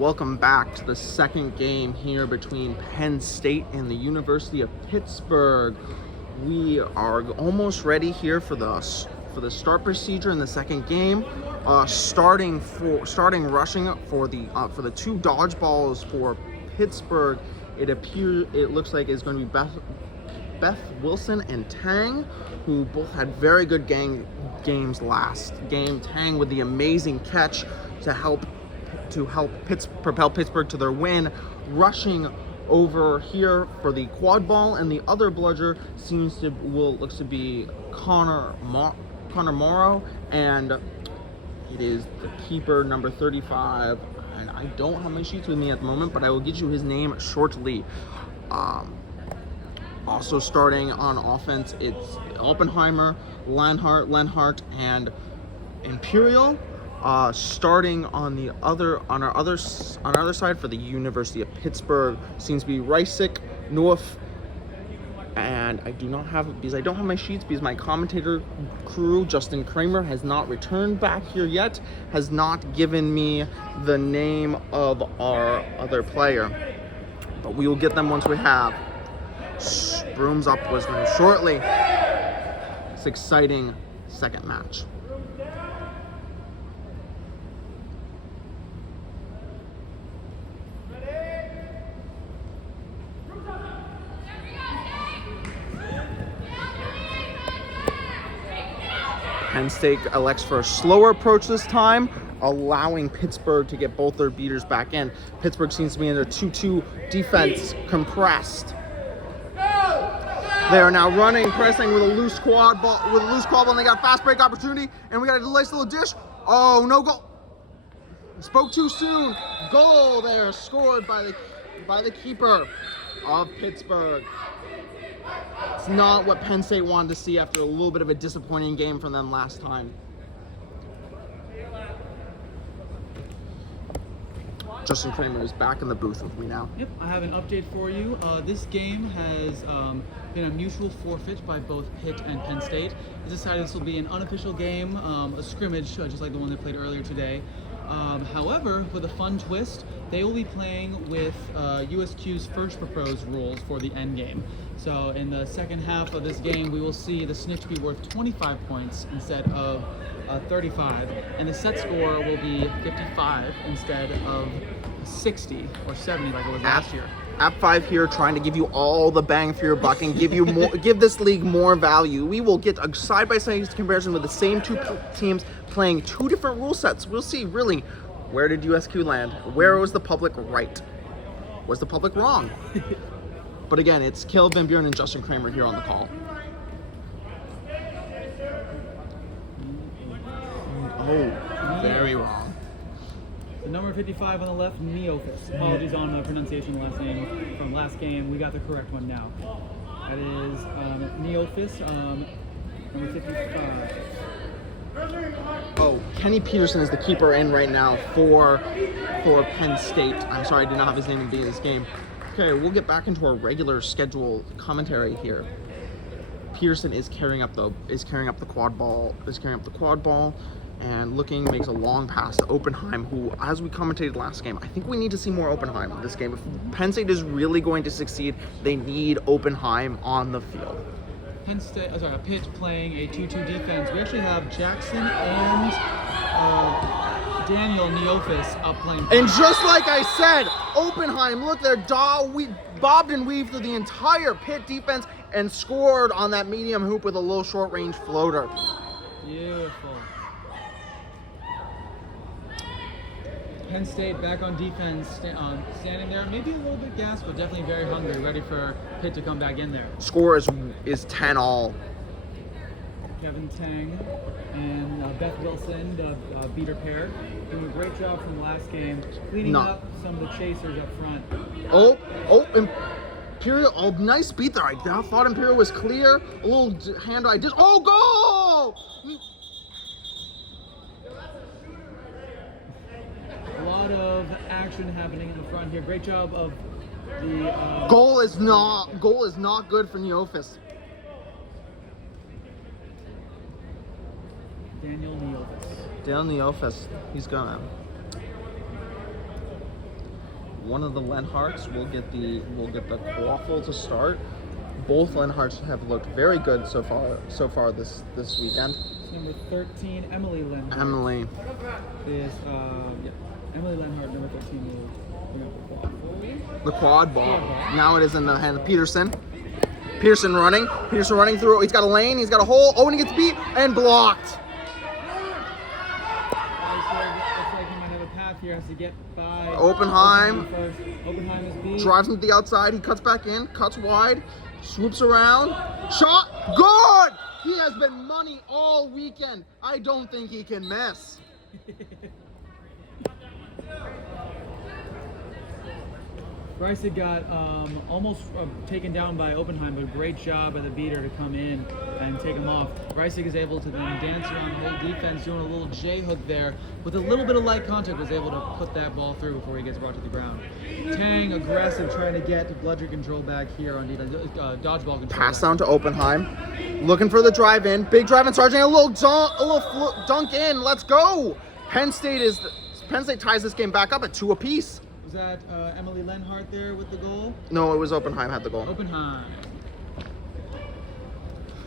Welcome back to the second game here between Penn State and the University of Pittsburgh. We are almost ready here for the start procedure in the second game. Starting rushing for the two dodgeballs for Pittsburgh. It looks like it's going to be Beth Wilson and Tang, who both had very good games last game. Tang with the amazing catch to help propel Pittsburgh to their win. Rushing over here for the quad ball, and the other bludger looks to be Connor Morrow, and it is the keeper, number 35. And I don't have my sheets with me at the moment, but I will get you his name shortly. Also starting on offense, it's Oppenheimer, Lenhart, and Imperial. Starting on our other side for the University of Pittsburgh seems to be Rysick, North, and I don't have my sheets because my commentator crew, Justin Kramer, has not returned back here yet, has not given me the name of our other player, but we will get them once we have. Brooms up was shortly. It's exciting second match. Penn State elects for a slower approach this time, allowing Pittsburgh to get both their beaters back in. Pittsburgh seems to be in their 2-2 defense, compressed. They are now pressing with a loose quad ball, and they got a fast break opportunity, and we got a nice little dish. Oh, no goal. Spoke too soon. Goal there, scored by the keeper of Pittsburgh. It's not what Penn State wanted to see after a little bit of a disappointing game from them last time. Justin Kramer is back in the booth with me now. Yep, I have an update for you. This game has been a mutual forfeit by both Pitt and Penn State. They decided this will be an unofficial game, a scrimmage, just like the one they played earlier today. However, with a fun twist, they will be playing with USQ's first proposed rules for the end game. So in the second half of this game, we will see the snitch be worth 25 points instead of 35, and the set score will be 55 instead of 60 or 70 like it was last year. App 5 here, trying to give you all the bang for your buck and give you more, give this league more value. We will get a side-by-side comparison with the same two teams playing two different rule sets. We'll see, really, where did USQ land? Where was the public right? Was the public wrong? But again, it's Caleb Van Buren and Justin Kramer here on the call. Oh, very wrong. The number 55 on the left, Neophis. Apologies on the pronunciation of the last name from last game. We got the correct one now. That is Neophis, number 55. Oh, Kenny Peterson is the keeper in right now for Penn State. I'm sorry, I did not have his name in this game. Okay, we'll get back into our regular schedule commentary here. Peterson is carrying up the quad ball, and makes a long pass to Oppenheim, who, as we commentated last game, I think we need to see more Oppenheim in this game. If Penn State is really going to succeed, they need Oppenheim on the field. Pitt playing a 2-2 defense. We actually have Jackson and Daniel Neophis up playing. And just like I said, Oppenheim, look there, bobbed and weaved through the entire Pitt defense and scored on that medium hoop with a little short-range floater. Beautiful. Penn State back on defense, standing there, maybe a little bit gassed, but definitely very hungry, ready for Pitt to come back in there. Score is 10-all. Kevin Tang and Beth Wilson, the beater pair, doing a great job from the last game, cleaning up some of the chasers up front. Imperial, nice beat there. I thought Imperial was clear. A little hand I did. Oh, goal! A lot of action happening in the front here. Great job of the goal is not good for Neophis. Daniel Neophis. Daniel Neophis. He's gonna one of the Lenharts will get the quaffle to start. Both Lenharts have looked very good so far this weekend. Number 13, Emily Lenhart. Emily is Emily Lenhart, number 13, will bring up the quad ball. Now it is in the hand of Peterson. Peterson running through. He's got a lane. He's got a hole. Oh, and he gets beat and blocked. Here has to get by Oppenheim. Oppenheim is beat. Drives him to the outside. He cuts back in. Cuts wide. Swoops around. Shot. Good! He has been money all weekend. I don't think he can miss. Bryce got almost taken down by Oppenheim, but great job by the beater to come in and take him off. Brycek is able to then dance around the whole defense, doing a little J-hook there. With a little bit of light contact, was able to put that ball through before he gets brought to the ground. Tang, aggressive, trying to get bludger control back here on defense, dodgeball control. Pass down to Oppenheim. Looking for the drive in. Big drive in, Sargent. A little dunk in. Let's go. Penn State ties this game back up at 2 apiece. Was that Emily Lenhart there with the goal? No, it was Oppenheim had the goal. Oppenheim.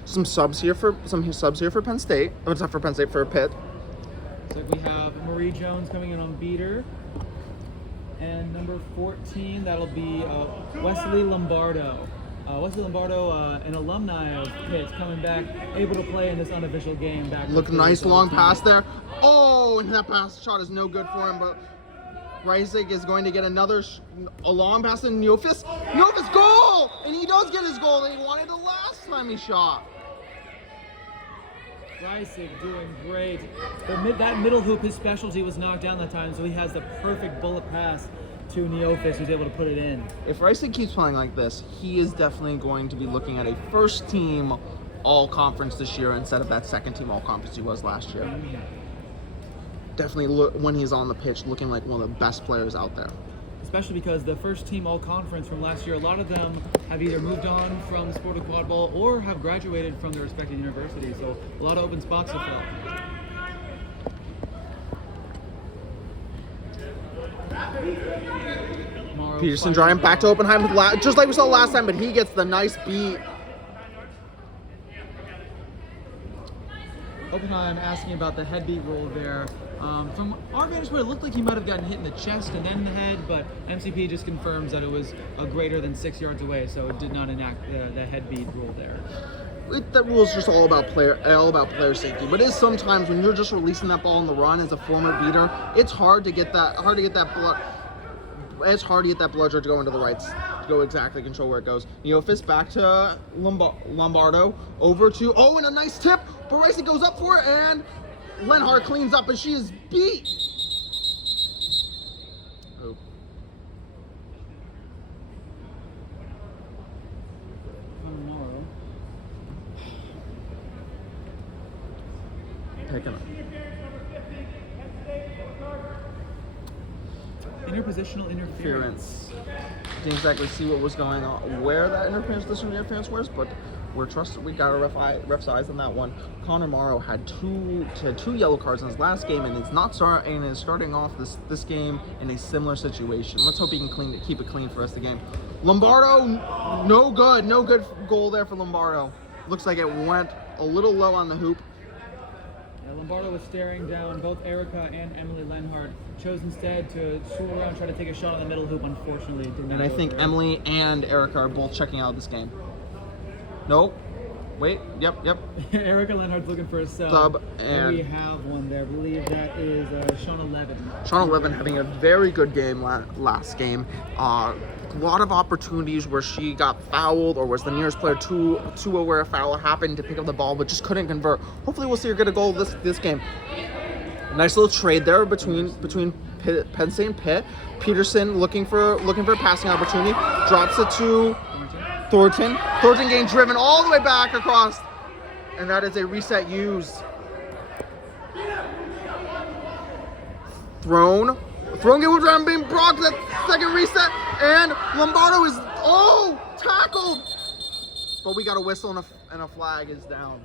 Some subs here for Penn State. Oh, it's not for Penn State, for Pitt. So we have Marie Jones coming in on beater. And number 14, that'll be Wesley Lombardo. Wesley Lombardo, an alumni of Pitt, coming back, able to play in this unofficial game. Look, nice long pass there. Oh, and that pass shot is no good for him, but Brycek is going to get a long pass to Neofis. Neofis, goal! And he does get his goal that he wanted the last time he shot. Brycek doing great. That middle hoop, his specialty, was knocked down that time, so he has the perfect bullet pass to Neofis, who's able to put it in. If Brycek keeps playing like this, he is definitely going to be looking at a first-team all-conference this year instead of that second-team all-conference he was last year. Mm-hmm. Definitely, when he's on the pitch, looking like one of the best players out there. Especially because the first team all-conference from last year, a lot of them have either moved on from the sport of quad ball or have graduated from their respective universities. So a lot of open spots to fill. Peterson driving back to Oppenheim, just like we saw last time, but he gets the nice beat. Oppenheim asking about the head beat rule there. From our vantage point, it looked like he might have gotten hit in the chest and then the head, but MCP just confirms that it was greater than 6 yards away, so it did not enact the head beat rule there. That rule is just all about player safety. But it is sometimes when you're just releasing that ball on the run as a former beater, it's hard to get that bludger to go into the right, to go exactly control where it goes. Neofis back to Lombardo, over to, and a nice tip. Brycek goes up for it, and Lenhart cleans up, and she is beat. Oh. Taking it. Interpositional interference. Didn't exactly see what was going on, where that interference was, but we got our ref's eyes on that one. Connor Morrow had two yellow cards in his last game, and is starting off this game in a similar situation. Let's hope he can keep it clean for us the game. Lombardo, no good goal there for Lombardo. Looks like it went a little low on the hoop. Lombardo was staring down both Erica and Emily Lenhart. Chose instead to swirl around, try to take a shot on the middle hoop. Unfortunately, it did not. And I think there. Emily and Erica are both checking out this game. Nope. Wait. Yep. Erica Lenhart's looking for a sub. And we have one there. I believe that is Shauna Levin. Shauna Levin having a very good game last game. A lot of opportunities where she got fouled or was the nearest player to where a foul happened to pick up the ball, but just couldn't convert. Hopefully we'll see her get a goal this game. Nice little trade there between Penn State and Pitt. Peterson looking for a passing opportunity. Drops it to Thornton. Thornton getting driven all the way back across, and that is a reset used. Thrown get around being brought to that second reset, and Lombardo is tackled, but we got a whistle and a flag is down.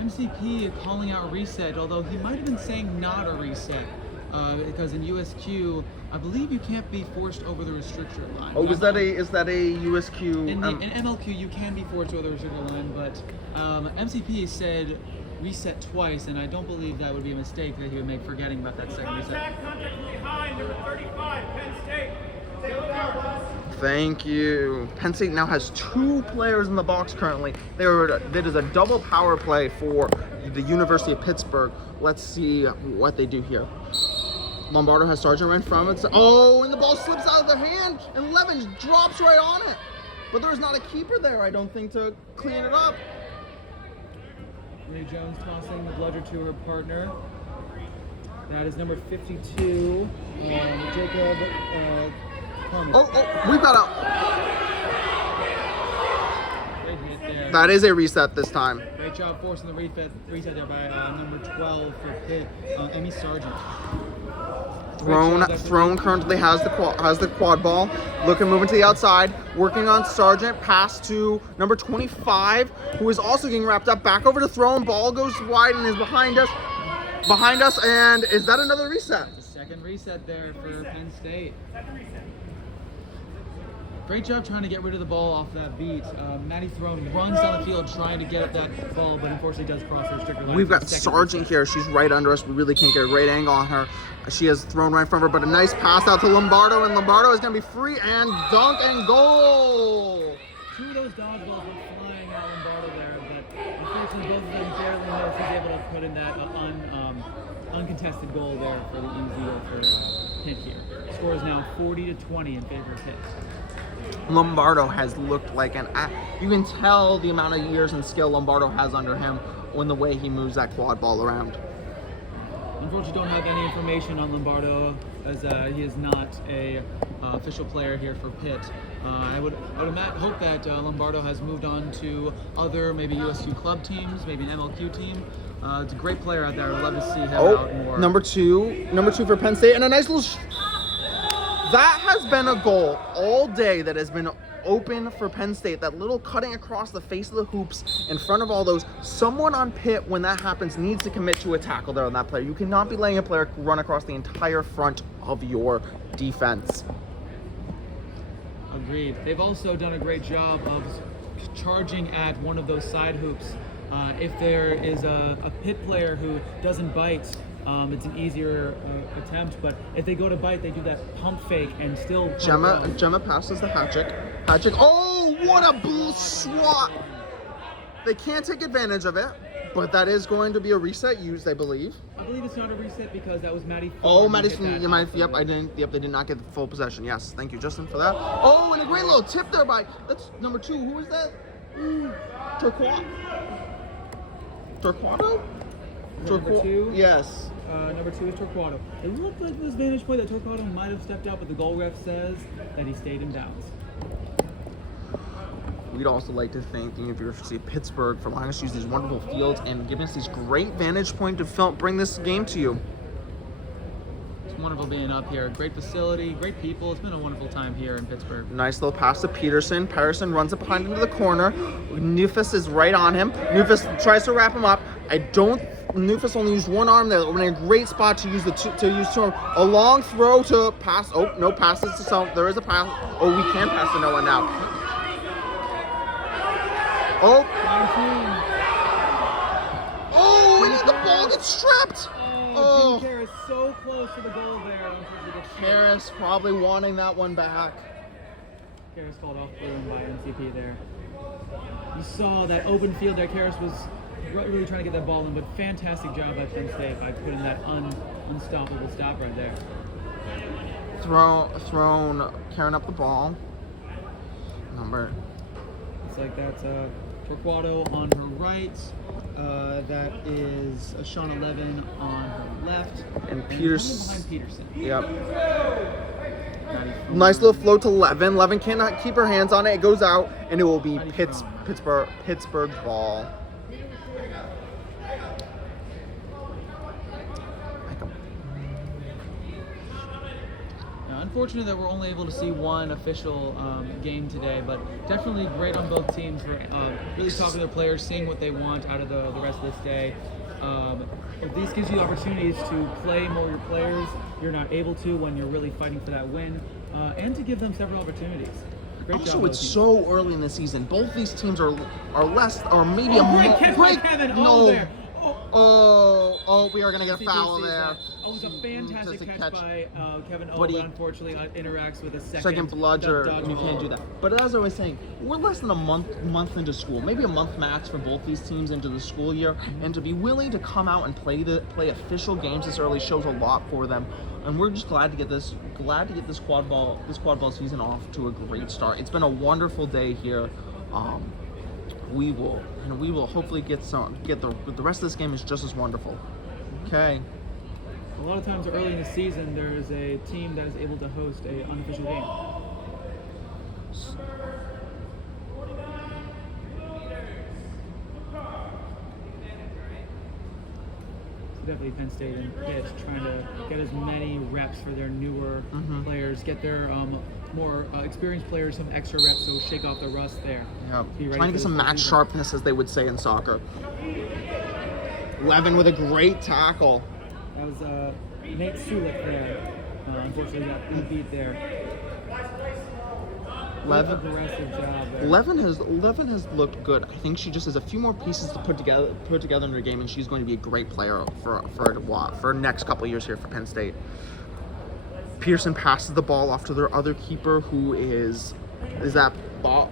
MCP calling out reset, although he might have been saying not a reset. because in USQ, I believe you can't be forced over the restrictor line. Oh, is that a USQ? In MLQ, you can be forced over the restrictor line, but MCP said reset twice, and I don't believe that would be a mistake that he would make forgetting about that second reset. Contact behind, number 35, Penn State. Thank you. Penn State now has 2 players in the box currently. That is a double power play for the University of Pittsburgh. Let's see what they do here. Lombardo has Sargent right from it. Oh, and the ball slips out of their hand, and Levens drops right on it. But there's not a keeper there, I don't think, to clean it up. Ray Jones tossing the bludger to her partner. That is number 52, Jacob Thomas. Oh, we got out. Great hit there. That is a reset this time. Great job forcing the reset there by number 12 for Pitt, Emmy Sargent. Throne currently has the quad ball. Looking, moving to the outside, working on Sargent. Pass to number 25, who is also getting wrapped up. Back over to Throne. Ball goes wide and is behind us. And is that another reset? Second reset there for Penn State. Great job trying to get rid of the ball off that beat. Maddie Throne runs down the field trying to get at that ball, but unfortunately does cross the restrictor line. We've got Sargent here. She's right under us. We really can't get a great angle on her. She has thrown right from her, but a nice pass out to Lombardo, and Lombardo is going to be free and dunk and goal. 2 of those dodgeballs were flying at Lombardo there, but unfortunately both of them barely missed. She's able to put in that uncontested goal there for the easy for Pitt here. Score is now 40-20 in favor of Pitt. Lombardo has looked like you can tell the amount of years and skill Lombardo has under him in the way he moves that quad ball around. Unfortunately, don't have any information on Lombardo as he is not a official player here for Pitt. I would hope that Lombardo has moved on to other maybe USU club teams, maybe an MLQ team. It's a great player out there. I'd love to see him out more. Number two for Penn State, and a nice little. That has been a goal all day that has been open for Penn State. That little cutting across the face of the hoops in front of all those. Someone on Pitt, when that happens, needs to commit to a tackle there on that player. You cannot be letting a player run across the entire front of your defense. Agreed. They've also done a great job of charging at one of those side hoops. If there is a Pitt player who doesn't bite, it's an easier attempt, but if they go to bite, they do that pump fake and still. Gemma passes the Hatchick. Oh, what a blue swat! They can't take advantage of it, but that is going to be a reset used, I believe. I believe it's not a reset because that was Maddie. Oh, Maddie. Yep, they did not get the full possession. Yes, thank you, Justin, for that. Oh, and a great little tip there by that's number 2. Who is that? Torquato? Number 2? Yes. Number 2 is Torquato. It looked like this vantage point that Torquato might have stepped out, but the goal ref says that he stayed in bounds. We'd also like to thank the University of Pittsburgh for letting us use these wonderful fields and giving us these great vantage point to bring this game to you. It's wonderful being up here. Great facility, great people. It's been a wonderful time here in Pittsburgh. Nice little pass to Peterson. Patterson runs it behind into the corner. Nufus is right on him. Nufus tries to wrap him up. Nufus only used one arm there. In a great spot to use two arms. A long throw to pass. Oh, no passes to some. There is a pass. Oh, we can pass to Noah now. Oh. 19. Oh, and the ball gets stripped. Oh, Jim Harris so close to the goal there. Harris probably wanting that one back. Harris called off balloon by MCP there. You saw that open field there. Harris was really trying to get that ball in, but fantastic job by Penn State by putting that unstoppable stop right there. Thrown, carrying up the ball. It's like that's Torquato on her right. That is Shauna Levin on her left. And Peterson. Behind Peterson. Yep. Nice little float to Levin. Levin cannot keep her hands on it. It goes out, and it will be Pittsburgh ball. Unfortunate that we're only able to see one official game today, but definitely great on both teams for really talking to their players, seeing what they want out of the rest of this day. This gives you opportunities to play more of your players you're not able to when you're really fighting for that win, and to give them several opportunities. Great job, Also, both it's teams. so early in the season. Both these teams are less, or maybe Oh, a great more catch by Kevin. Oh, there. we are gonna get a foul there. Oh, it was a fantastic Just a catch by Kevin O, But but he- unfortunately interacts with a Second bludger, dodge and you can't ball. do that. But as I was saying, we're less than a month into school, maybe a month max for both these teams into the school year, and to be willing to come out and play official games this early shows a lot for them. And we're just glad to get this quad ball season off to a great start. It's been a wonderful day here. We will hopefully get the rest of this game is just as wonderful. Okay. A lot of times early in the season, there's a team that is able to host an unofficial game. So definitely Penn State and Pitt trying to get as many reps for their newer players, get their more experienced players some extra reps, so shake off the rust there. Yeah. Be ready Trying to for get some the full match season. sharpness, as they would say in soccer. Levin with a great tackle. That was Nate Sulik there. Unfortunately, got beat there. Levin. Aggressive job there. Levin has looked good. I think she just has a few more pieces to put together in her game, and she's going to be a great player for next couple of years here for Penn State. Pearson passes the ball off to their other keeper, who is that Bob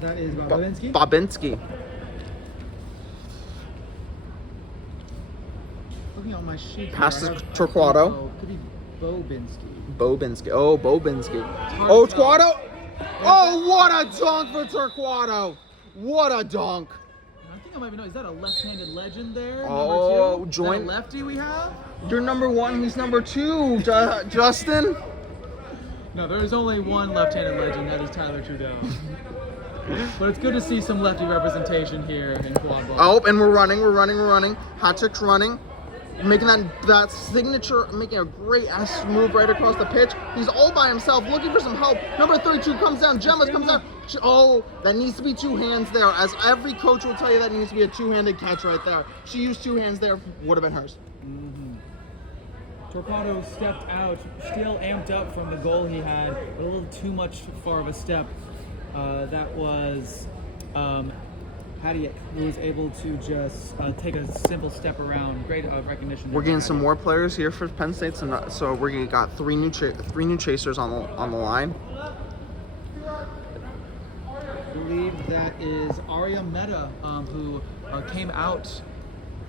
That is Babinski. Babinski. Looking on my sheet. Passes here, I have- Torquato. Could be Bobinski. Bobinski. Oh, Bobinski. Oh, Torquato. Oh, what a dunk for Torquato. What a dunk. I think I might even know. Is that a left-handed legend there? Oh, number 2? join- Is that a lefty we have? You're number one. He's number two, Justin. No, there is only one left-handed legend. That is Tyler Trudeau. But it's good to see some lefty representation here in quad ball. Oh, and we're running. Hatrick's running. Making that signature, making a great ass move right across the pitch. He's all by himself, looking for some help. Number 32 comes down. Gemma comes down. Oh, that needs to be two hands there. As every coach will tell you, that needs to be a two-handed catch right there. She used two hands there. Would have been hers. Torquato stepped out, still amped up from the goal he had. A little too much far of a step. That was Hadiak, who was able to just take a simple step around. Great recognition. We're getting some more players here for Penn State, so we got three new chasers on the line. I believe that is Arya Mehta, who came out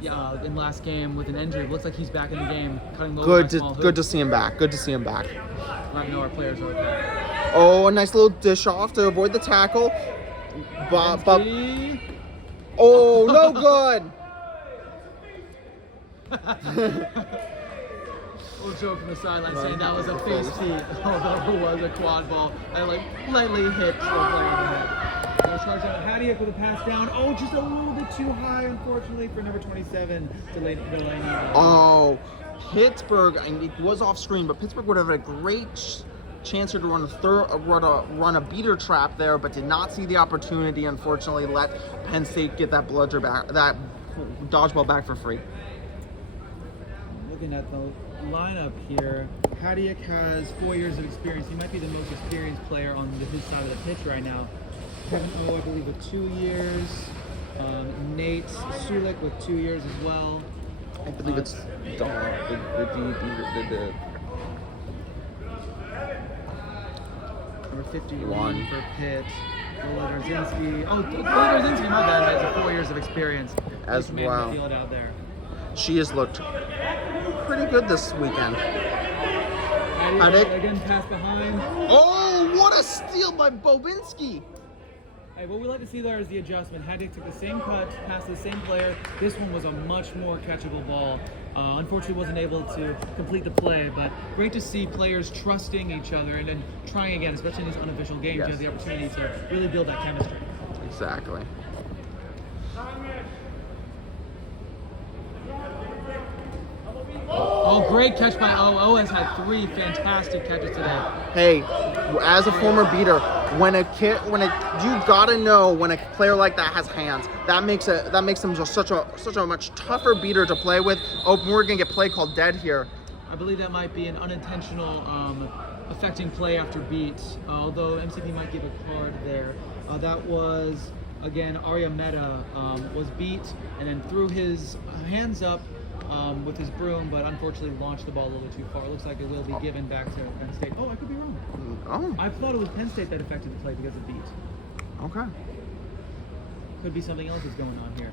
in last game with an injury. Looks like he's back in the game, cutting low. Good to see him back. Good to see him back. Glad to know our players are okay. Oh, a nice little dish off to avoid the tackle. Bobinski. Oh, no good. Little joke from the sideline saying that was a face feed, although it was a quad ball. I lightly hit the player in the head. We'll charge out Hadiak with a pass down. Oh, just a little bit too high, unfortunately, for number 27, Delaney. Oh, Pittsburgh. I mean, it was off screen, but Pittsburgh would have had a great chance here to run a beater trap there, but did not see the opportunity. Unfortunately, let Penn State get that that dodgeball back for free. Looking at the lineup here, Hadiak has 4 years of experience. He might be the most experienced player on his side of the pitch right now. Kevin O, I believe, with 2 years. Nate Sulik with 2 years as well. I believe it's the Number 51 for Pitt. Lola Darzinski. Oh, Lola Darzinski, my bad, has 4 years of experience. As He's man well. the field out there. She has looked pretty good this weekend. Hadiak again, pass behind. Oh, what a steal by Bobinski! Hey, what we like to see there is the adjustment. Hadiak took the same cut, passed the same player. This one was a much more catchable ball. Unfortunately, wasn't able to complete the play, but great to see players trusting each other and then trying again, especially in these unofficial games. Yes. You have the opportunity to really build that chemistry. Exactly. Oh, great catch by O. O has had 3 fantastic catches today. Hey, as a former beater, You gotta know when a player like that has hands. That makes him just such a much tougher beater to play with. Oh, we're gonna get play called dead here. I believe that might be an unintentional affecting play after beat, although MCP might give a card there. That was, again, Arya Meta was beat and then threw his hands up with his broom, but unfortunately launched the ball a little too far. It looks like it will be given back to Penn State. Oh, I could be wrong. Oh. I thought it was Penn State that affected the play because of beat. Okay. Could be something else that's going on here.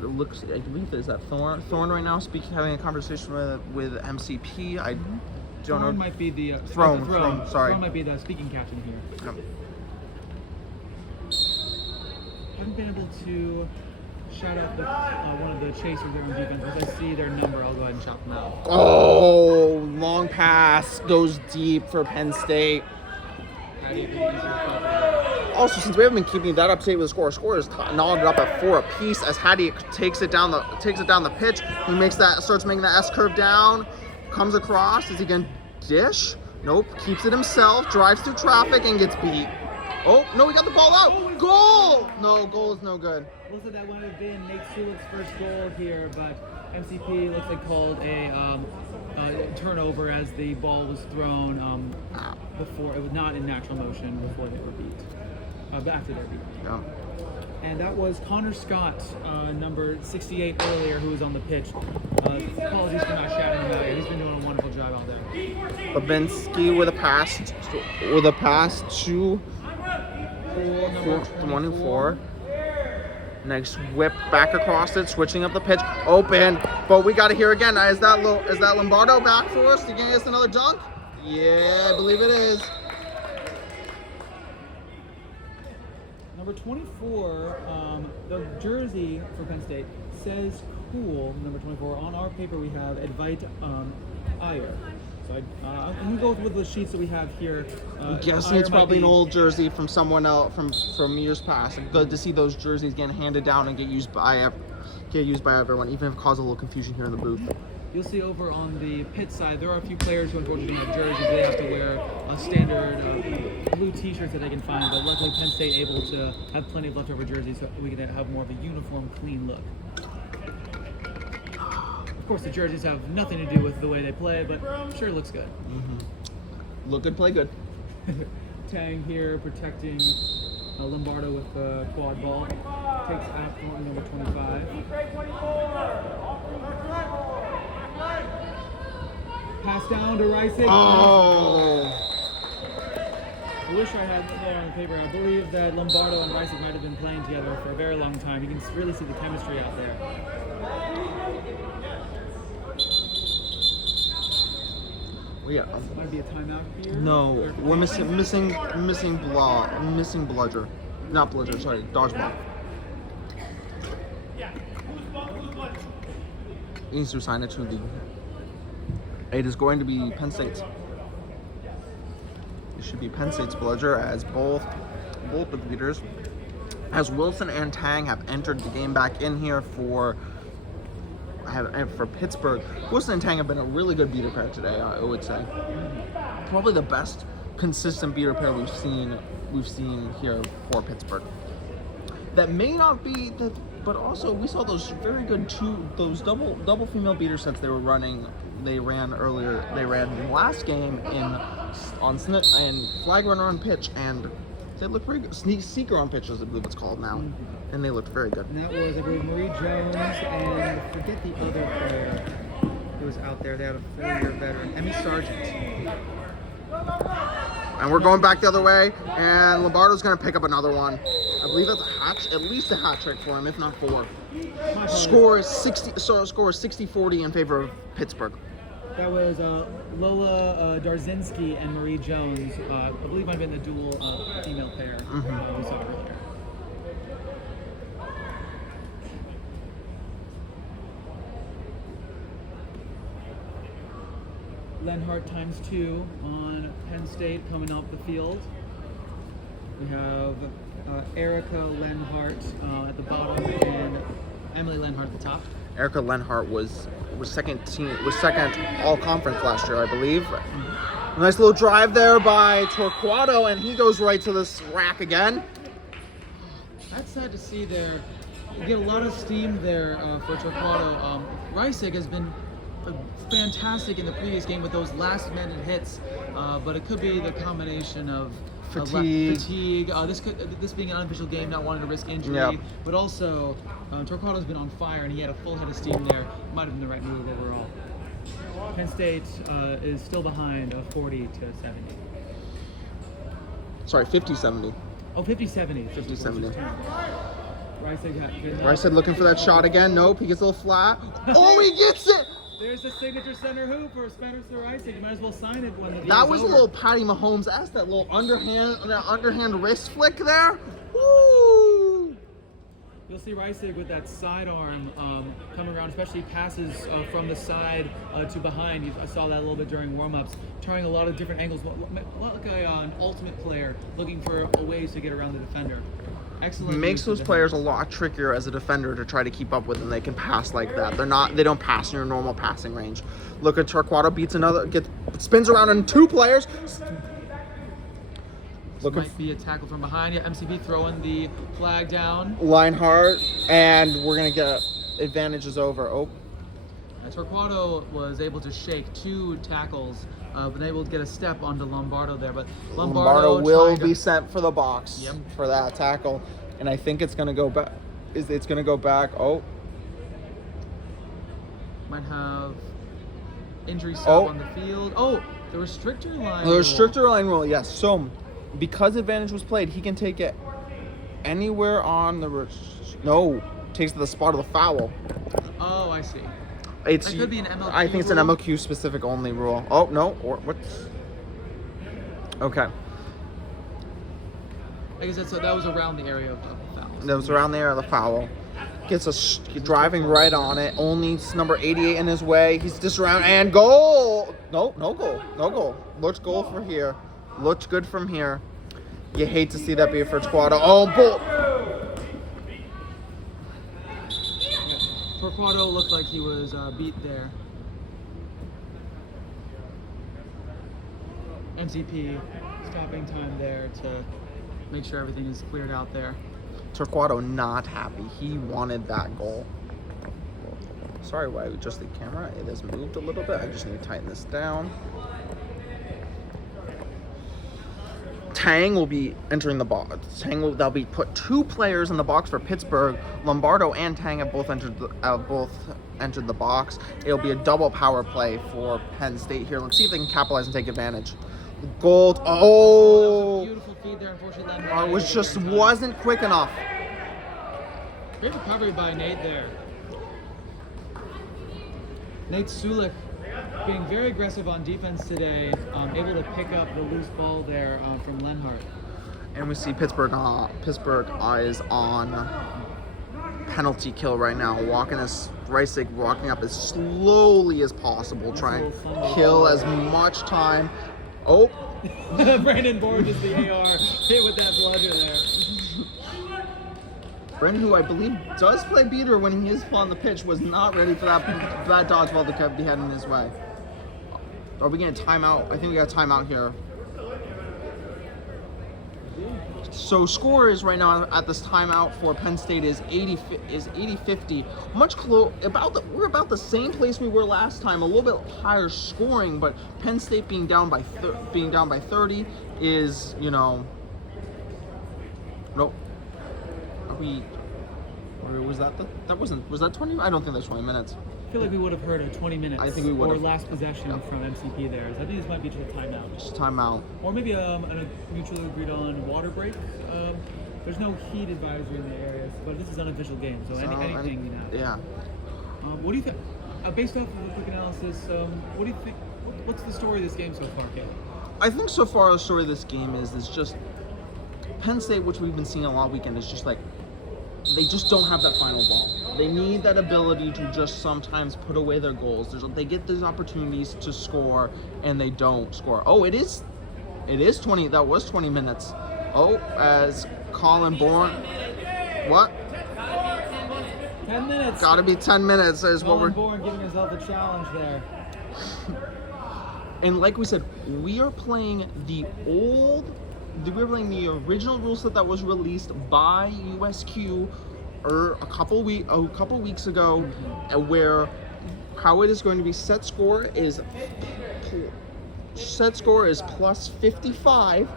It looks, I believe, is that Thorn right now having a conversation with MCP. I don't know. Might be the Throne. Sorry. Throne might be the speaking captain here. Haven't been able to shout out one of the chasers there on defense. Once I see their number, I'll go ahead and shout them out. Oh, long pass goes deep for Penn State. Also, since we haven't been keeping that up to date with the score is nodded up at 4 apiece as Hattie takes it down the pitch. He starts making that S curve down, comes across. Is he gonna dish? Nope. Keeps it himself. Drives through traffic and gets beat. Oh no, he got the ball out. Goal! No, goal is no good. Looks like that would have been Nate Sulik's first goal here, but MCP looks like called a turnover as the ball was thrown before. It was not in natural motion before they were beat. After their beat. Yeah. And that was Connor Scott, number 68 earlier, who was on the pitch. Apologies for not shouting him out. He's been doing a wonderful job out there. Babinski with a pass to 24. Nice whip back across it, switching up the pitch. Open, but we got to hear again. Is that Lombardo back for us to get us another dunk? Yeah, I believe it is. Number 24, the jersey for Penn State says cool, number 24. On our paper we have Advite Iyer. So I'm going to go with the sheets that we have here. I'm guessing it's probably an old jersey from someone else from years past. It's good to see those jerseys getting handed down and get used by everyone, even if it causes a little confusion here in the booth. You'll see over on the Pitt side, there are a few players who unfortunately don't have jerseys. They have to wear a standard blue t-shirts that they can find, but luckily Penn State able to have plenty of leftover jerseys so we can have more of a uniform, clean look. Of course, the jerseys have nothing to do with the way they play, but I'm sure it looks good. Mm-hmm. Look good, play good. Tang here protecting Lombardo with the quad ball. Takes out number 25. Pass down to Rice. Oh! I wish I had more on the paper. I believe that Lombardo and Rice might have been playing together for a very long time. You can really see the chemistry out there. Well, yeah. Might be a timeout here. No, we're missing bludger. Not bludger, sorry, dodgeball. He needs to assign it to the. It is going to be Penn State's. It should be Penn State's bludger as both the leaders, as Wilson and Tang have entered the game back in here for Pittsburgh. Wilson and Tang have been a really good beater pair today, I would say. Probably the best consistent beater pair we've seen here for Pittsburgh. That may not be that, but also we saw those very good those double female beater sets they ran earlier. They ran in the last game on snip and flag runner on pitch, and they looked pretty good. Seeker on pitch, I believe it's called now, and they looked very good. And that was, I believe, Marie Jones and forget the other player who was out there. They had a 4-year veteran, Emmy Sargent. And we're going back the other way, and Lombardo's going to pick up another one. I believe that's at least a hat trick for him, if not 4. Score is 60-40 in favor of Pittsburgh. That was Lola Darzinski and Marie Jones. I believe might have been the dual female pair we saw earlier. Lenhart ×2 on Penn State coming up the field. We have Erica Lenhart at the bottom and Emily Lenhart at the top. Erica Lenhart was second all conference last year, I believe. Nice little drive there by Torquato, and he goes right to this rack again. That's sad to see there. You get a lot of steam there for Torquato. Reisig has been fantastic in the previous game with those last-minute hits, but it could be the combination of fatigue. This being an unofficial game, not wanting to risk injury, Yep. but also Torquato's been on fire, and he had a full head of steam there. Might have been the right move overall. Penn State is still behind 40 to 70. Sorry, 50-70. Oh, 50-70. 50-70. Reisig looking for that shot again. Nope, he gets a little flat. Oh, he gets it! There's the signature center hoop for Spencer Reisig. You might as well sign it when the game That is was over. a little Patty Mahomes-esque, that little underhand wrist flick there. Woo! You'll see Reisig with that sidearm coming around, especially passes from the side to behind. I saw that a little bit during warm-ups, trying a lot of different angles, like an ultimate player looking for ways to get around the defender. Excellent. Makes those players a lot trickier as a defender to try to keep up with, and they can pass like that. They don't pass in your normal passing range. Look at Torquato beats spins around on two players. Might be a tackle from behind. Yeah, MCB throwing the flag down. Lionheart, and we're gonna get advantages over. Oh, Torquato was able to shake two tackles, been able to get a step onto Lombardo there, but Lombardo will be sent for the box. Yep. For that tackle, and I think it's gonna go back. It's gonna go back? Oh, might have injury stop on the field. Oh, the restrictor line. the restrictor line rule. Yes. So, because advantage was played, he can take it anywhere on the takes the spot of the foul. Oh, I see. That could be an MLQ I think it's an rule. MLQ specific only rule. Oh no, or what? Okay, I guess that was around the area of the foul. that was around there. The foul gets driving right on it. Only number 88 in his way. He's just around and goal. No goal. Looks goal for here. Looks good from here. You hate to see that be for Torquato. Oh, bull. Torquato looked like he was beat there. MCP stopping time there to make sure everything is cleared out there. Torquato not happy. He wanted that goal. Sorry, why just the camera? It has moved a little bit. I just need to tighten this down. Tang will be entering the box. They'll be put two players in the box for Pittsburgh. Lombardo and Tang have both entered the box. It'll be a double power play for Penn State here. Let's see if they can capitalize and take advantage. Gold. Oh, Beautiful feed there. Unfortunately, it wasn't quick enough. Great recovery by Nate there. Nate Sulik being very aggressive on defense today, able to pick up the loose ball there from Lenhart. And we see Pittsburgh is on penalty kill right now. Reisig walking up as slowly as possible, trying to kill as much time. Oh, Brandon Borges, the AR, hit with that bludger there. Brandon, who I believe does play beater when he is on the pitch, was not ready for that dodgeball to be heading his way. Are we getting a timeout? I think we got a timeout here. So score is right now at this timeout for Penn State is 80-50. We're about the same place we were last time. A little bit higher scoring, but Penn State being down by 30 is, nope. Was that 20? I don't think that's 20 minutes. I feel like we would have heard a 20 minutes I think we would or have. last possession from MCP there. I think this might be just a timeout. Just timeout. Or maybe a mutually agreed on water break. There's no heat advisory in the areas, but this is an unofficial game, so anything, Yeah. What do you think? Based off of the quick analysis, what do you think? What's the story of this game so far, Caleb? I think so far the story of this game is just Penn State, which we've been seeing a lot weekend, is just like they just don't have that final ball. They need that ability to just sometimes put away their goals. They get these opportunities to score, and they don't score. Oh, it is 20. That was 20 minutes. Oh, as Colin Bourne. What? 10 minutes. Got to be 10 minutes is what Colin we're. Bourne giving himself a challenge there. And like we said, we are playing we're playing the original rule set that was released by USQ a couple weeks ago, where how it is going to be set score is plus 55.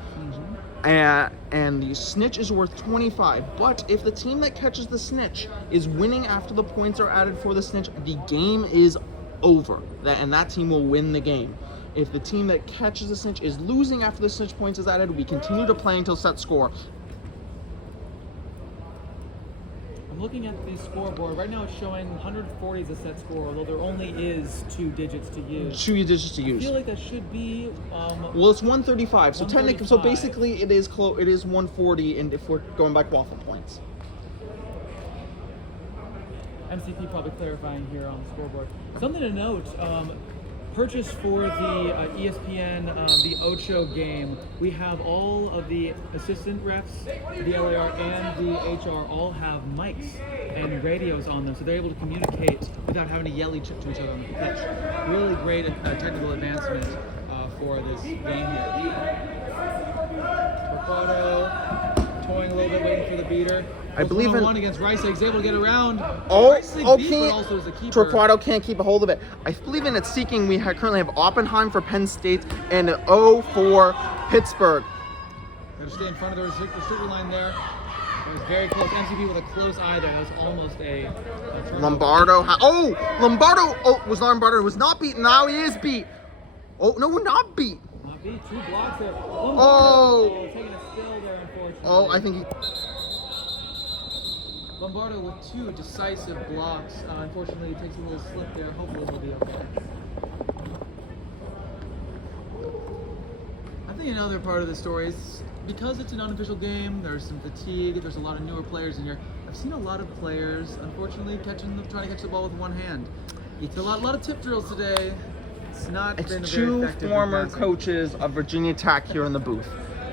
And the snitch is worth 25. But if the team that catches the snitch is winning after the points are added for the snitch, the game is over. And that team will win the game. If the team that catches the snitch is losing after the snitch points is added, we continue to play until set score. I'm looking at the scoreboard. Right now it's showing 140 as a set score, although there only is 2 digits to use. 2 digits to use. I feel like that should be... well, it's 135. So technically, so basically it is 140, and if we're going by waffle points. MCP probably clarifying here on the scoreboard. Something to note, purchase for the ESPN, the Ocho game, we have all of the assistant refs, the LAR and the HR all have mics and radios on them, so they're able to communicate without having to yell to each other on the pitch. Really great technical advancement for this game here. Torquato toying a little bit, waiting for the beater. I believe in 1 against Rice. He's able to get around. Torquato can't keep a hold of it. I believe in its seeking. We currently have Oppenheim for Penn State and O for Pittsburgh. Got to stay in front of the restrictor line there. It was very close. MCP with a close eye there. That was almost a Lombardo. Lombardo. Oh, was Lombardo was not beaten. Now he is beat. Oh no, not beat. Not beat. 2 blocks there. Lombardo taking a spill there, unfortunately. Oh, I think he. Lombardo with 2 decisive blocks. Unfortunately, he takes a little slip there. Hopefully, he'll be okay. I think another part of the story is because it's an unofficial game, there's some fatigue, there's a lot of newer players in here. I've seen a lot of players, unfortunately, trying to catch the ball with one hand. It's a lot of tip drills today. It's been a very effective. 2 former coaches of Virginia Tech here in the booth.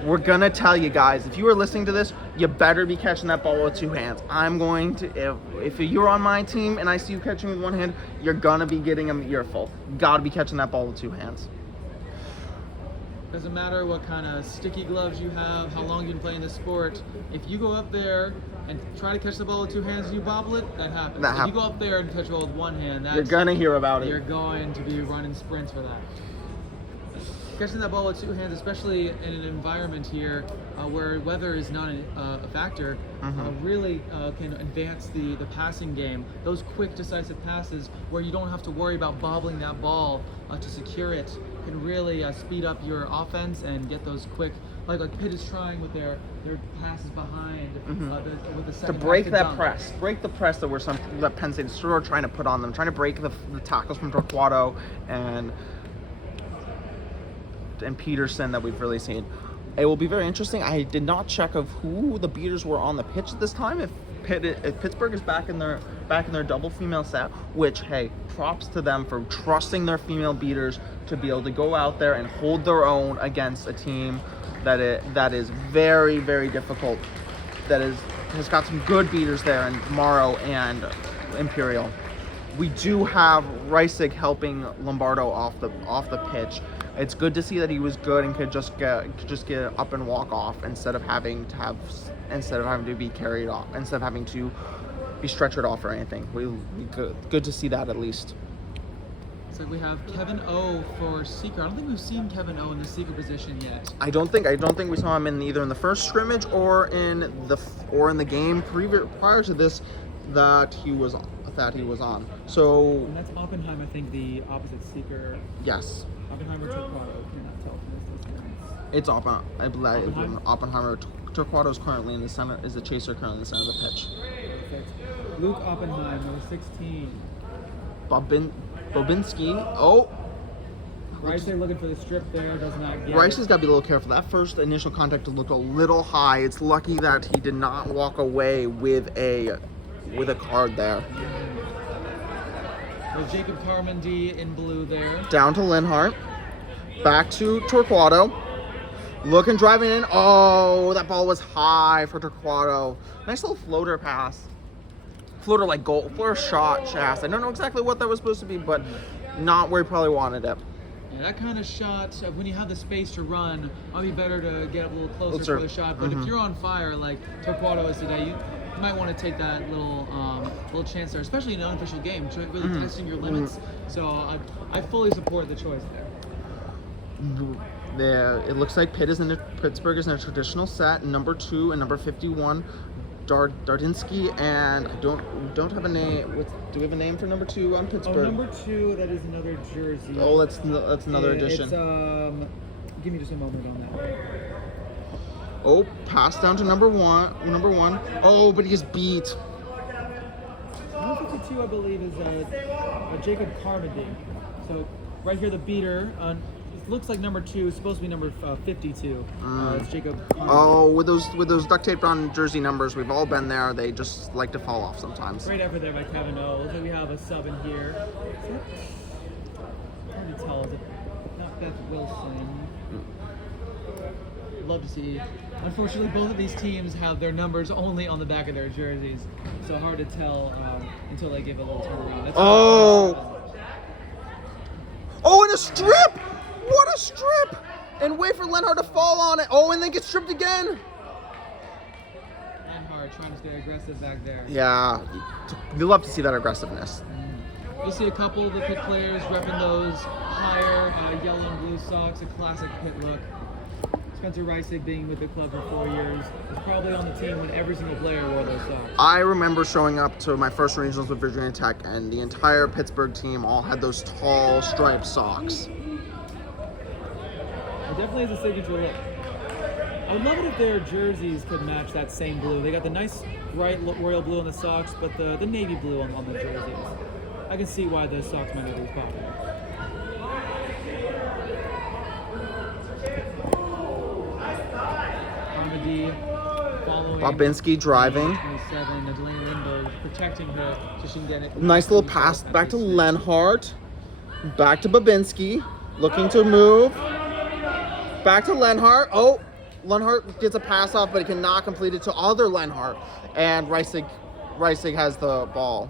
We're gonna tell you guys, if you are listening to this, you better be catching that ball with 2 hands. I'm going to, if you're on my team and I see you catching with 1 hand, you're gonna be getting an earful. You gotta be catching that ball with 2 hands. Doesn't matter what kind of sticky gloves you have, how long you've been playing this sport. If you go up there and try to catch the ball with 2 hands and you bobble it, that happens. If you go up there and catch the ball with 1 hand, you're gonna hear about it. You're going to be running sprints for that. Catching that ball with 2 hands, especially in an environment here where weather is not a factor, really can advance the passing game. Those quick, decisive passes where you don't have to worry about bobbling that ball to secure it can really speed up your offense and get those quick, like Pitt is trying with their passes behind with the second to break that dunk. press, break the press that Penn State is sort of trying to put on them, trying to break the tackles from Torquato and Peterson that we've really seen. It will be very interesting. I did not check of who the beaters were on the pitch at this time. If Pittsburgh is back in their double female set, which, hey, props to them for trusting their female beaters to be able to go out there and hold their own against a team that is very, very difficult. Has got some good beaters there in Morrow and Imperial. We do have Reisig helping Lombardo off the pitch. It's good to see that he was good and could just get up and walk off instead of having to be carried off, instead of having to be stretchered off or anything. Good to see that at least. It's like we have Kevin O for seeker. I don't think we've seen Kevin O in the seeker position yet. I don't think we saw him in either in the first scrimmage or in the game prior to this that he was on. So and that's Oppenheim, I think, the opposite seeker. Yes. Oppenheimer, Torquato, cannot tell from this distance. It's Oppenheimer. Torquato is currently in the center. Is the chaser currently in the center of the pitch? Perfect. Luke Oppenheim, number 16. Bobinski. Oh. Rice there looking for the strip there, does not get Rice it. has got to be a little careful. That first initial contact looked a little high. It's lucky that he did not walk away with a card there. There's Jacob Carmendy in blue there. Down to Linhart. Back to Torquato. Looking, driving in. Oh, that ball was high for Torquato. Nice little floater pass. Floater shot pass. I don't know exactly what that was supposed to be, but not where he probably wanted it. Yeah, that kind of shot, when you have the space to run, might be better to get up a little closer for the shot. But if you're on fire like Torquato is today, you might want to take that little chance there, especially in an unofficial game, really testing your limits. So I fully support the choice there. It looks like Pittsburgh is in a traditional set. Number 2 and number 51, Dardinsky, and I don't have a name. Do we have a name for number 2 on Pittsburgh? Oh, number 2, that is another jersey. Oh, that's another edition. It's, give me just a moment on that. Oh, pass down to number one. Oh, but he gets beat. Number 52, I believe, is Jacob Carmody. So right here, the beater. It looks like number 2 is supposed to be number 52. It's Jacob Carmody. Oh, with those duct taped on jersey numbers, we've all been there. They just like to fall off sometimes. Great effort there by Kevin O. Looks like we have a sub in here. Hard to tell. Is it not Beth Wilson? Love to see. Unfortunately, both of these teams have their numbers only on the back of their jerseys, so hard to tell until they give a little turnaround. Oh, and a strip! What a strip! And wait for Lenhart to fall on it. Oh, and then get stripped again. Lenhart trying to stay aggressive back there. Yeah, you love to see that aggressiveness. You'll see a couple of the Pitt players repping those higher yellow and blue socks, a classic Pitt look. Spencer Reisig, being with the club for 4 years, was probably on the team when every single player wore those socks. I remember showing up to my first regionals with Virginia Tech, and the entire Pittsburgh team all had those tall striped socks. It definitely is a signature look. I would love it if their jerseys could match that same blue. They got the nice bright royal blue on the socks, but the navy blue on the jerseys. I can see why those socks might not be popular. Following Bobinski driving. 27, Adeline Lindbergh protecting her so she can get it. Nice little pass back to Lenhart. Back to Bobinski. Looking to move. Back to Lenhart. Oh, Lenhart gets a pass off, but he cannot complete it to other Lenhart. And Reisig has the ball.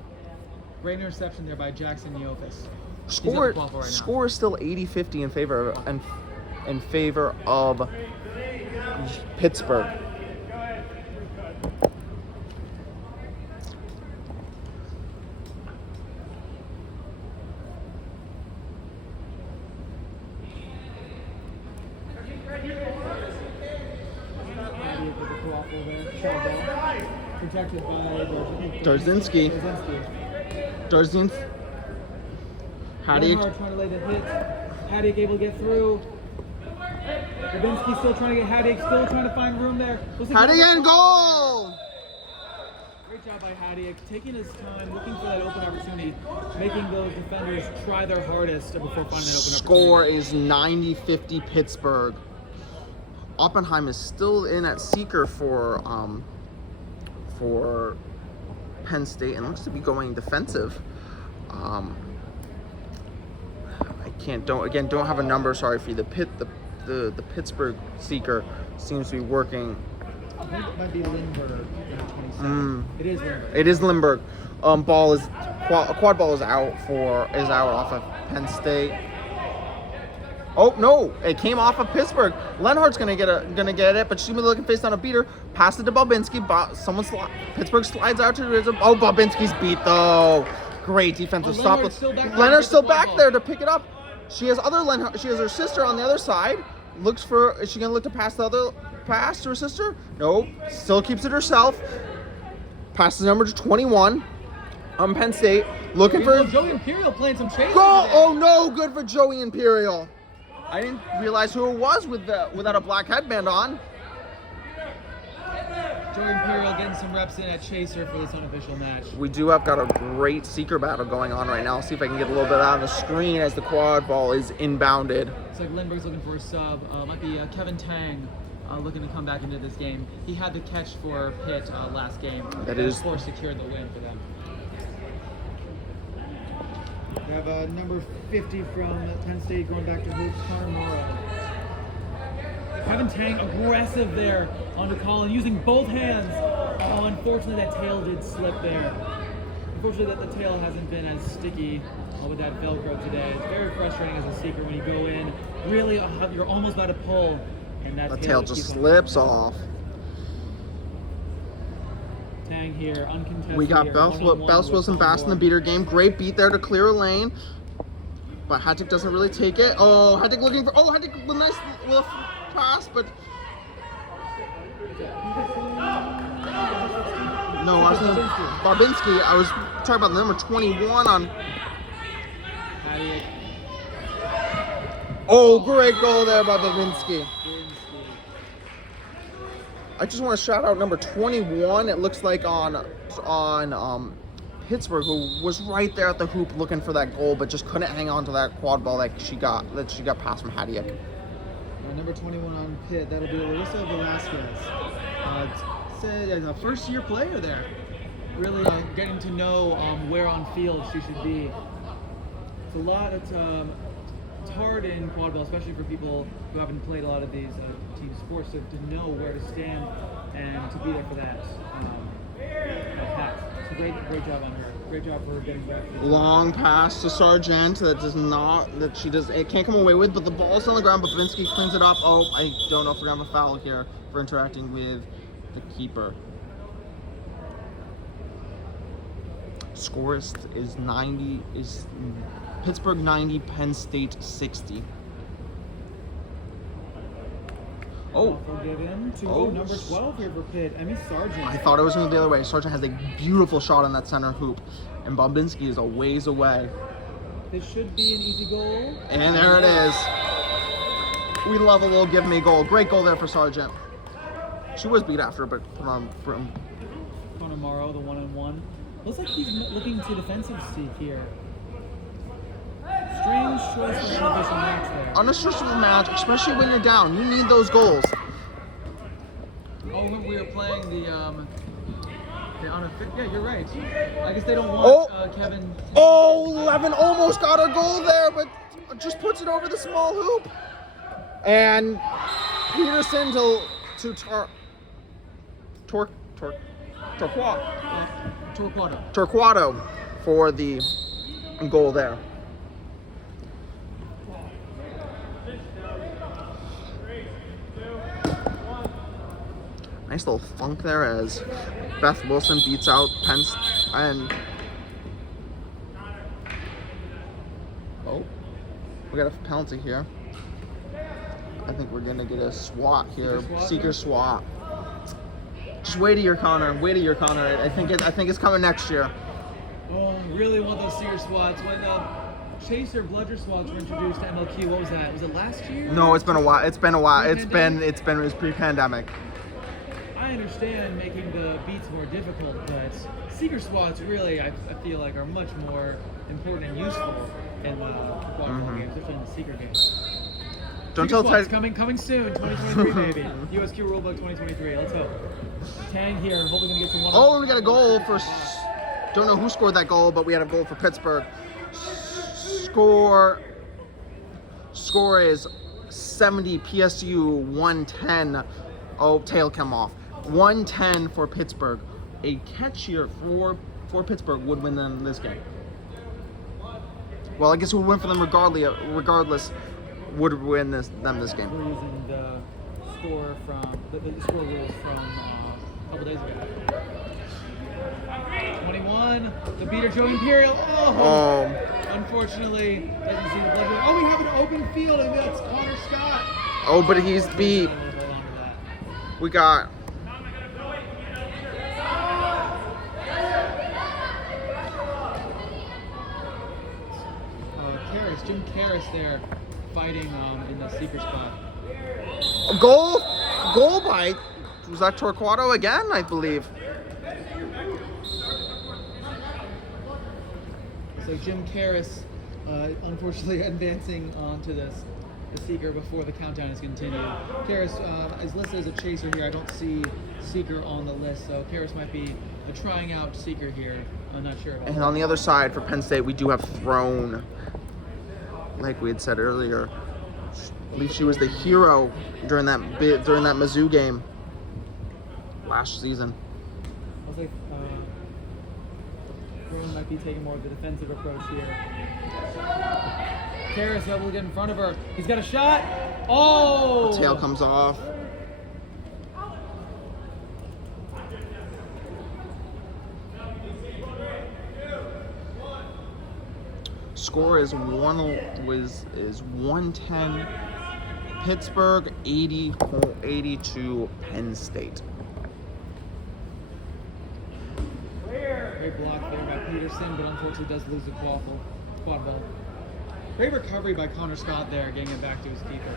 Great interception there by Jackson Neofis. Score is still 80-50 in favor of Pittsburgh. Protected by Darzinski. Lenhart trying to lay the hit. Haddock able to get through. Babinski still trying to get Haddock, still trying to find room there. Haddock and goal! Great job by Haddock, taking his time, looking for that open opportunity, making those defenders try their hardest before finding that open Score opportunity. is 90-50 Pittsburgh. Oppenheim is still in at seeker for Penn State and looks to be going defensive. I don't have a number. Sorry for you. The Pittsburgh seeker seems to be working. I think it might be Lindbergh. 27. It is Lindbergh. It is Lindbergh. Quad ball is out off of Penn State. Oh no! It came off of Pittsburgh. Lenhart's gonna get it, but she's looking face down a beater. Pass it to Bobinski. Pittsburgh slides out to. Bobinski's beat though. Great defensive stop. Lenhart's still back there to pick it up. She has her sister on the other side. Is she gonna look to pass to her sister? Nope. Still keeps it herself. Passes number 21 on Penn State. Looking for Joey Imperial playing some chase. Goal! Oh no! Good for Joey Imperial. I didn't realize who it was without a black headband on. Joey Imperial getting some reps in at chaser for this unofficial match. We got a great seeker battle going on right now. I'll see if I can get a little bit out on the screen as the quad ball is inbounded. It's like Lindbergh's looking for a sub. Might be Kevin Tang looking to come back into this game. He had the catch for Pitt last game. That is, of course, secured the win for them. We have number 50 from Penn State going back to Hoops, Connor Morrow. Kevin Tang aggressive there on the call and using both hands. Oh, unfortunately that tail did slip there. Unfortunately, that the tail hasn't been as sticky with that Velcro today. It's very frustrating as a seeker when you go in, really, you're almost about to pull, and that tail just slips off. Tang here, uncontested. We got here, Bells Wilson Bass in the beater game. Great beat there to clear a lane. But Hattic doesn't really take it. Oh, Hattic looking for. Oh, Hattic with a nice little pass, but. No, I was thinking Barbinski. I was talking about the number 21 on. Oh, great goal there by Barbinski. I just want to shout out number 21. It looks like on Pittsburgh, who was right there at the hoop looking for that goal, but just couldn't hang on to that quad ball that she got passed from Hadiak. Number 21 on Pitt, that'll be Larissa Velasquez. Said as a first-year player there, really getting to know where on field she should be. It's a lot. It's hard in quad ball, especially for people who haven't played a lot of these team sports, to know where to stand and to be there for that. Pass. It's a great job on her. Great job for her getting back. Long pass to Sargent it can't come away with, but the ball's on the ground, but Babinsky cleans it up. Oh, I don't know if we're gonna have a foul here for interacting with the keeper. Score is Pittsburgh 90, Penn State 60. Oh, forgiven to number 12 here for Pitt, Emmy Sargent. I thought it was going to be the other way. Sargent has a beautiful shot on that center hoop, and Bombinski is a ways away. This should be an easy goal. And there it is. We love a little give me goal. Great goal there for Sargent. She was beat after, but put on Britton. Connemaro, the one-on-one. Looks like he's looking to defensive seek here. Strange choice for an unofficial match there. Unofficial match, especially when you're down. You need those goals. Oh, when we were playing the unofficial. Yeah, you're right. I guess they don't want Kevin. Oh, Levin almost got a goal there, but just puts it over the small hoop. And Peterson to Torquato for the goal there. Nice little funk there as Beth Wilson beats out Pence and we got a penalty here. I think we're gonna get a SWAT here. Seeker SWAT. Just wait a year, Connor. Wait a year, Connor. I think it's coming next year. Oh, I really want those Seeker SWATs. When Chaser Bludger SWATs were introduced to MLQ, what was that? Was it last year? No, it's been a while. It was pre-pandemic. I understand making the beats more difficult, but Seeker SWATs really, I feel like, are much more important and useful in quadruple games, especially in the Seeker games. Don't tell Ty. Coming soon, 2023 maybe. USQ Rulebook 2023. Let's hope. Tang here. Hopefully gonna get some one. Oh, we got a goal for. Don't know who scored that goal, but we had a goal for Pittsburgh. Score is 70 PSU 110. Oh, tail came off. 110 for Pittsburgh. A catch here for Pittsburgh would win them this game. Well, I guess it would win for them regardless. Would win this game. We're using the score from the score rules from a couple days ago. 21, the beater Joe Imperial. Oh, unfortunately, doesn't see the pleasure. Oh, we have an open field, and that's Connor Scott. Oh, but he's beat. We got. Jim Karras there. Fighting in the seeker spot. Goal by, was that Torquato again, I believe. So Jim Karras, unfortunately advancing onto the seeker before the countdown is continued. Karras is listed as a chaser here. I don't see seeker on the list, so Karras might be a trying out seeker here. I'm not sure about And on the other side for Penn State, we do have Throne. Like we had said earlier, I believe she was the hero during that Mizzou game last season. I was like, everyone might be taking more of the defensive approach here. Karras able to get in front of her. He's got a shot. Oh! Tail comes off. Score is 110 Pittsburgh, 82 Penn State. Great block there by Peterson, but unfortunately does lose the quad ball. Great recovery by Connor Scott there, getting it back to his keeper.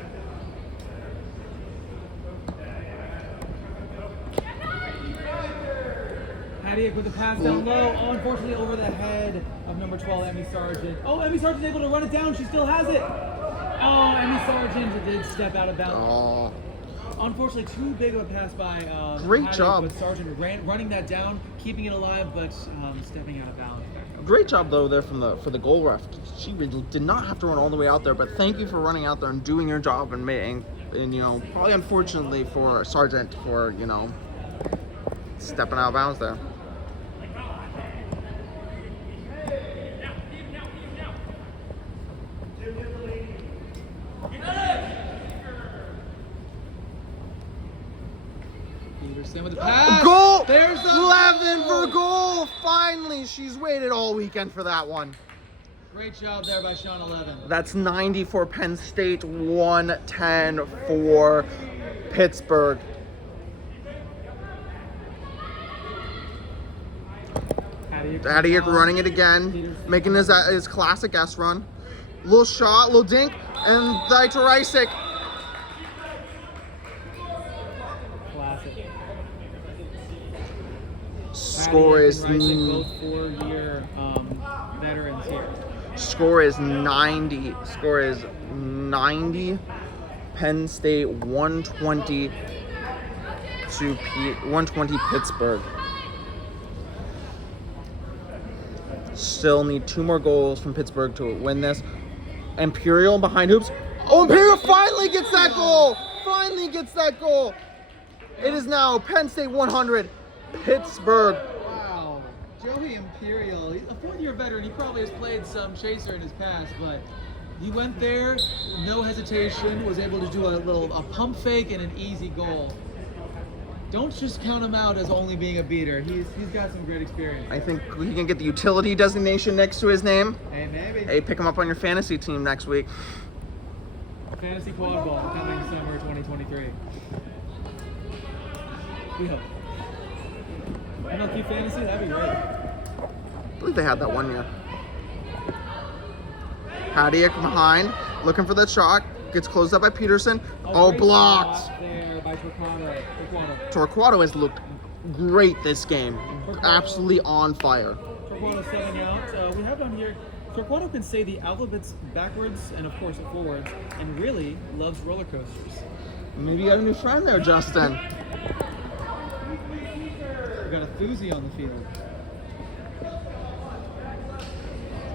Hadiak with the pass down low. Oh, unfortunately over the head of number 12, Emmy Sargent. Oh, Emmy Sargent's able to run it down. She still has it. Oh, Emmy Sargent did step out of bounds. Oh. Unfortunately, too big of a pass by Great Hadiak, job. But Sargent running that down, keeping it alive, but stepping out of bounds. Great job though there for the goal ref. She really did not have to run all the way out there, but thank you for running out there and doing your job and probably unfortunately for Sargent for stepping out of bounds there. Peterson with the pass. Goal! There's the 11 goal! for goal! Finally, she's waited all weekend for that one. Great job there by Sean 11. That's 90 for Penn State, 110 for Pittsburgh. Hadiak running it again, making his classic S run. Little shot, little dink, and right to Rysick. Classic. Score is both 4-year veterans here. Score is 90. Score is 90. Penn State 120 to 120 Pittsburgh. Still need 2 more goals from Pittsburgh to win this. Imperial behind hoops. Oh, Imperial finally gets that goal! Finally gets that goal! It is now Penn State 100, Pittsburgh. Wow. Joey Imperial, he's a 4th-year veteran. He probably has played some chaser in his past, but he went there, no hesitation, was able to do a pump fake and an easy goal. Don't just count him out as only being a beater. He's got some great experience. I think he can get the utility designation next to his name. Hey, maybe. Hey, pick him up on your fantasy team next week. Fantasy quad ball coming summer 2023. We hope. MLQ fantasy, that'd be great. I believe they had that one year. Hadiak behind, looking for that shot. Gets closed up by Peterson. Oh, great blocked. shot there by Torquato. Torquato has looked great this game. Absolutely on fire. Torquato setting out. We have on here, Torquato can say the alphabets backwards and of course forwards, and really loves roller coasters. Maybe you got a new friend there, Justin. We got a Thuzy on the field.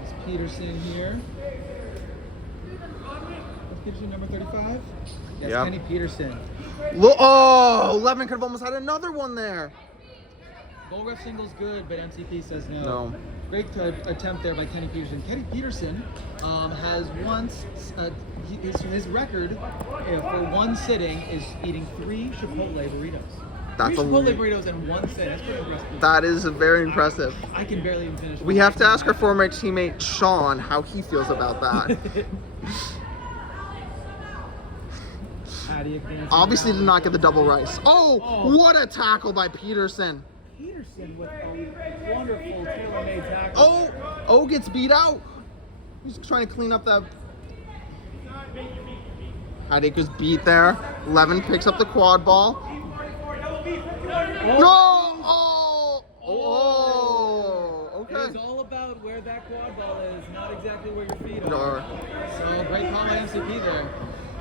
It's Peterson here. Peterson, number 35? Yes, Yep. Kenny Peterson. Oh, 11 could have almost had another one there. Goal ref single's good, but MCP says no. No. Great attempt there by Kenny Peterson. Kenny Peterson has once, his record for one sitting is eating 3 Chipotle burritos. That's 3 Chipotle burritos in one sitting. That's pretty impressive. That is very impressive. I can barely even finish. We have to ask our former teammate Sean how he feels about that. Obviously did not get the double rice. Oh, what a tackle by Peterson. Peterson with a wonderful tailor-made tackle. Oh, gets beat out. He's trying to clean up that. Hadiak was beat there. Levin picks up the quad ball. No! Okay. It's all about where that quad ball is, not exactly where your feet No. are. So great call by MCP there.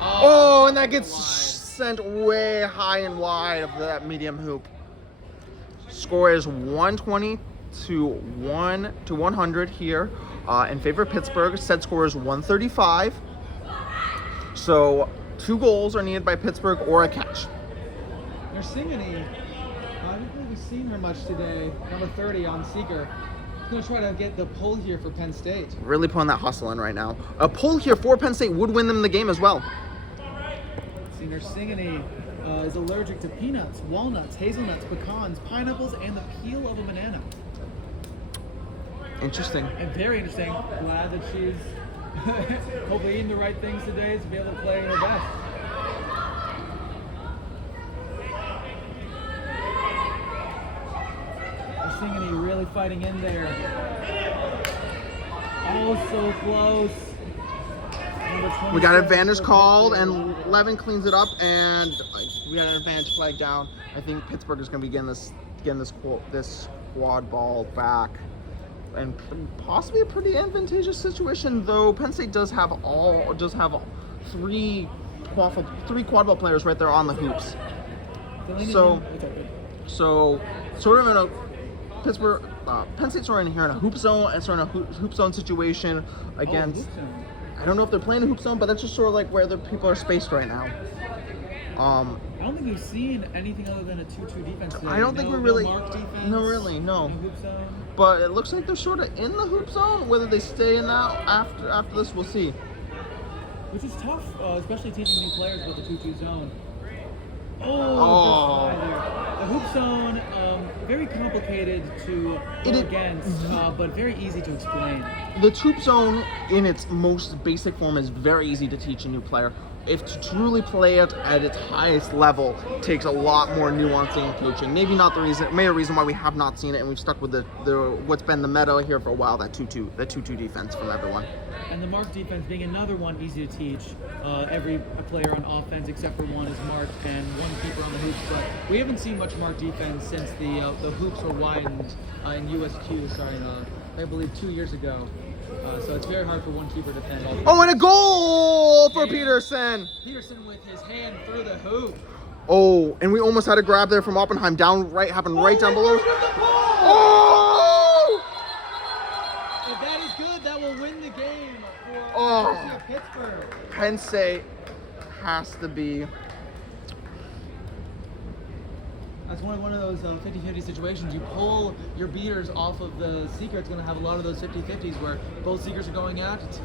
Oh, and that gets sent way high and wide of that medium hoop. Score is 120 to 100 here in favor of Pittsburgh. Set score is 135. So 2 goals are needed by Pittsburgh or a catch. There's Singany. I don't think we've seen her much today. Number 30 on Seeker. going to try to get the pull here for Penn State. Really putting that hustle in right now. A pull here for Penn State would win them the game as well. Senior Singany is allergic to peanuts, walnuts, hazelnuts, pecans, pineapples, and the peel of a banana. Interesting. And very interesting. Glad that she's hopefully eating the right things today to be able to play her best. Singany really fighting in there. Oh, so close. We got advantage called, and Levin cleans it up, and we got an advantage flag down. I think Pittsburgh is going to be getting this quad ball back, and possibly a pretty advantageous situation. Though Penn State does have three quad ball players right there on the hoops. So sort of in a Penn State's sort of in here in a hoop zone, and sort of a hoop zone situation against. I don't know if they're playing a hoop zone, but that's just sort of like where the people are spaced right now. I don't think we've seen anything other than a 2-2 defense today. I don't think we really. No mark defense, no. no hoop zone. But it looks like they're sort of in the hoop zone. Whether they stay in that after this, we'll see. Which is tough, especially teaching new players about the 2-2 zone. The hoop zone, very complicated to go against, but very easy to explain. The hoop zone, in its most basic form, is very easy to teach a new player. If to truly play it at its highest level takes a lot more nuancing and coaching. Maybe not the reason why we have not seen it, and we've stuck with the what's been the meta here for a while, that 2-2 defense from everyone. And the mark defense being another one easy to teach. Every player on offense except for one is marked, and one keeper on the hoops. But we haven't seen much mark defense since the hoops were widened in USQ. I believe 2 years ago. So it's very hard for one keeper to defend all the and a goal for Peterson! Peterson with his hand through the hoop. Oh, and we almost had a grab there from Oppenheim. Happened right down below. Oh! If that is good, that will win the game for Pittsburgh. Penn State has to be. That's one of those 50-50 situations. You pull your beaters off of the seeker, it's going to have a lot of those 50-50s where both seekers are going out. It's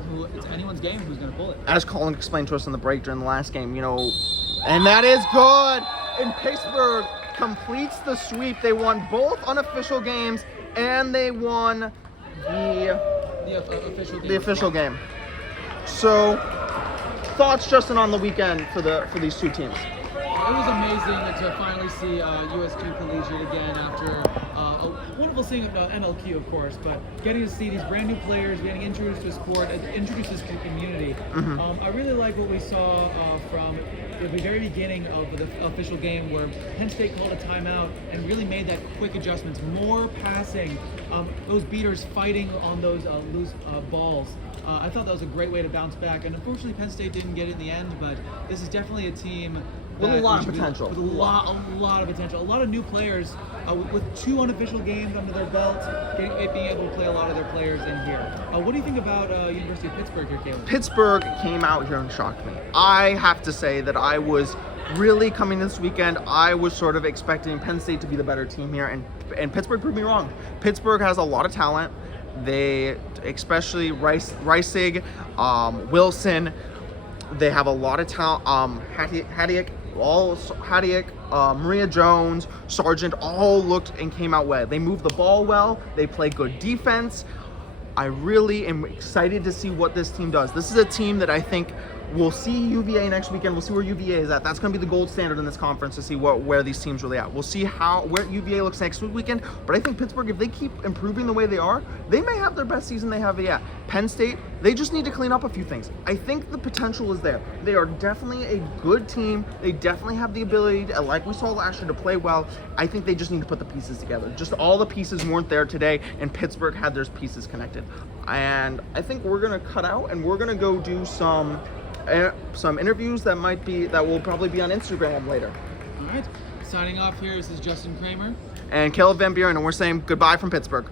anyone's game who's going to pull it. As Colin explained to us in the break during the last game, and that is good. And Pittsburgh completes the sweep. They won both unofficial games, and they won the official game. So, thoughts, Justin, on the weekend for these two teams? It was amazing to finally see USQ Collegiate again after a wonderful seeing MLQ, of course, but getting to see these brand new players, getting introduced to a sport, introduced to the community. I really like what we saw from the very beginning of the official game, where Penn State called a timeout and really made that quick adjustments, more passing, those beaters fighting on those loose balls. I thought that was a great way to bounce back, and unfortunately Penn State didn't get it in the end, but this is definitely a team with a lot of potential. With a lot of potential. A lot of new players with two unofficial games under their belt, being able to play a lot of their players in here. What do you think about University of Pittsburgh here, Caleb? Pittsburgh came out here and shocked me. I have to say that I was really coming this weekend, I was sort of expecting Penn State to be the better team here, and Pittsburgh proved me wrong. Pittsburgh has a lot of talent. They, especially Reisig, Wilson, they have a lot of talent. Hadiak, Maria Jones, Sargent, all looked and came out well. They moved the ball well. They play good defense. I really am excited to see what this team does. This is a team that I think we'll see UVA next weekend. We'll see where UVA is at. That's going to be the gold standard in this conference to see where these teams really at. We'll see where UVA looks next weekend. But I think Pittsburgh, if they keep improving the way they are, they may have their best season they have yet. Penn State, they just need to clean up a few things. I think the potential is there. They are definitely a good team. They definitely have the ability, like we saw last year, to play well. I think they just need to put the pieces together. Just all the pieces weren't there today, and Pittsburgh had their pieces connected. And I think we're going to cut out, and we're going to go do some interviews that will probably be on Instagram later. All right. Signing off here, this is Justin Kramer. And Caleb Van Buren, and we're saying goodbye from Pittsburgh.